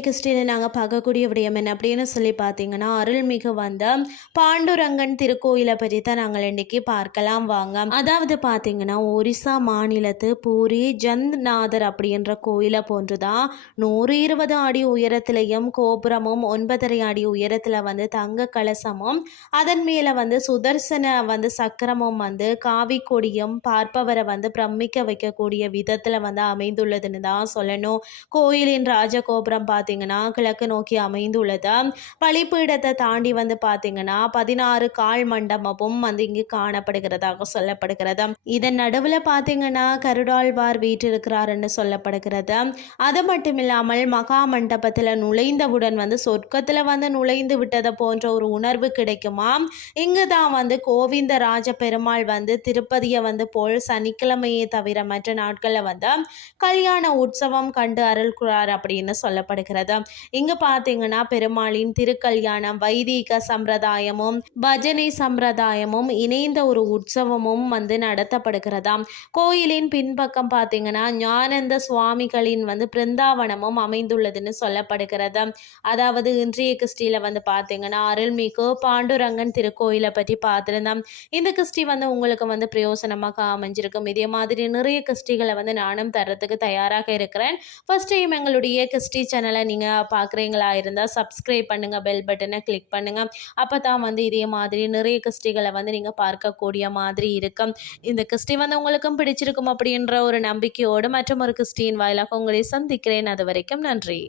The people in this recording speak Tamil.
கிறிஸ்டினை நாங்கள் பார்க்கக்கூடிய விடயம் என்ன அப்படின்னு சொல்லி பார்த்தீங்கன்னா அருள்மிகு வந்த பாண்டுரங்கன் திருக்கோயிலை பற்றி தான் நாங்கள் இன்றைக்கி பார்க்கலாம் வாங்க. அதாவது பார்த்தீங்கன்னா ஒரிசா மாநிலத்து பூரி ஜந்த்நாதர் அப்படின்ற கோயிலை போன்றுதான் நூறு இருபது அடி உயரத்திலையும் கோபுரமும் ஒன்பதரை அடி உயரத்தில் வந்து தங்க கலசமும் அதன் மேலே வந்து சுதர்சன வந்து சக்கரமும் வந்து காவி கொடியும் பார்ப்பவரை வந்து பிரமிக்க வைக்கக்கூடிய விதத்தில் வந்து அமைந்துள்ளதுன்னு தான் சொல்லணும். கோயிலின் ராஜகோபுரம் பார்த்தீங்கன்னா கிழக்கு நோக்கி அமைந்துள்ளது. பழிப்பீடத்தை தாண்டி வந்து பார்த்தீங்கன்னா பதினாறு கால் மண்டபமும் வந்து இங்கு காணப்படுகிறதாக சொல்லப்படுகிறது. இதன் நடுவில் பார்த்தீங்கன்னா கருடாழ்வார் வீற்றிருக்கிறாருன்னு சொல்லப்படுகிறது. அது மட்டும் இல்லாமல் மகா மண்டபத்தில் நுழைந்தவுடன் வந்து சொர்க்கத்தில் வந்து நுழைந்து விட்டதை போன்ற ஒரு உணர்வு கிடைக்குமா? இங்கு தான் வந்து கோவிந்த ராஜ பெருமாள் வந்து திருப்பதியை வந்து போல் சனிக்கிழமையை தவிர மற்ற நாட்களில் வந்து கல்யாண உற்சவம் கண்டு அருள்கிறார். அப்படின்னு சொல்லப்படுகிறது. இங்கு பார்த்தீங்கன்னா பெருமாளின் திருக்கல்யாணம் வைதீக சம்பிரதாயமும் பஜனை சம்பிரதாயமும் இணைந்த ஒரு உற்சவமும் வந்து நடத்தப்படுகிறதாம் கோயிலின் பின்பக்கம் பார்த்தீங்கன்னா ஞானந்த சுவாமிகளின் வந்து பிருந்தாவனமும் அமைந்துள்ளதுன்னு சொல்லப்படுகிறது. அதாவது இன்றைய கிறிஸ்டியில் வந்து பார்த்தீங்கன்னா அருள்மிகு பாண்டுரங்கன் திருக்கோயிலை பற்றி பார்த்துருந்தோம். இந்த கிறிஸ்டி வந்து உங்களுக்கு வந்து பிரயோசனமாக அமைஞ்சிருக்கும். இதே மாதிரி நிறைய கிறிஸ்டிகளை வந்து நானும் தரத்துக்கு தயாராக இருக்கிறேன். ஃபர்ஸ்ட் டைம் எங்களுடைய கிறிஸ்டி சேனலை நீங்கள் பார்க்குறீங்களா இருந்தால் சப்ஸ்கிரைப் பண்ணுங்கள் பெல் பட்டனை கிளிக் பண்ணுங்கள் அப்போ தான் வந்து இதே மாதிரி நிறைய கிறிஸ்டிகளை வந்து நீங்கள் பார்க்கக்கூடிய மாதிரி இருக்கும். இந்த கிறிஸ்டி வந்து உங்களுக்கும் பிடிச்சிருக்கும் அப்படின்ற ஒரு நம்பிக்கையோடு மற்றும் ஒரு கிறிஸ்டியின் வாயிலாக உங்களை சந்திக்கிறேன். அது வரைக்கும் நன்றி.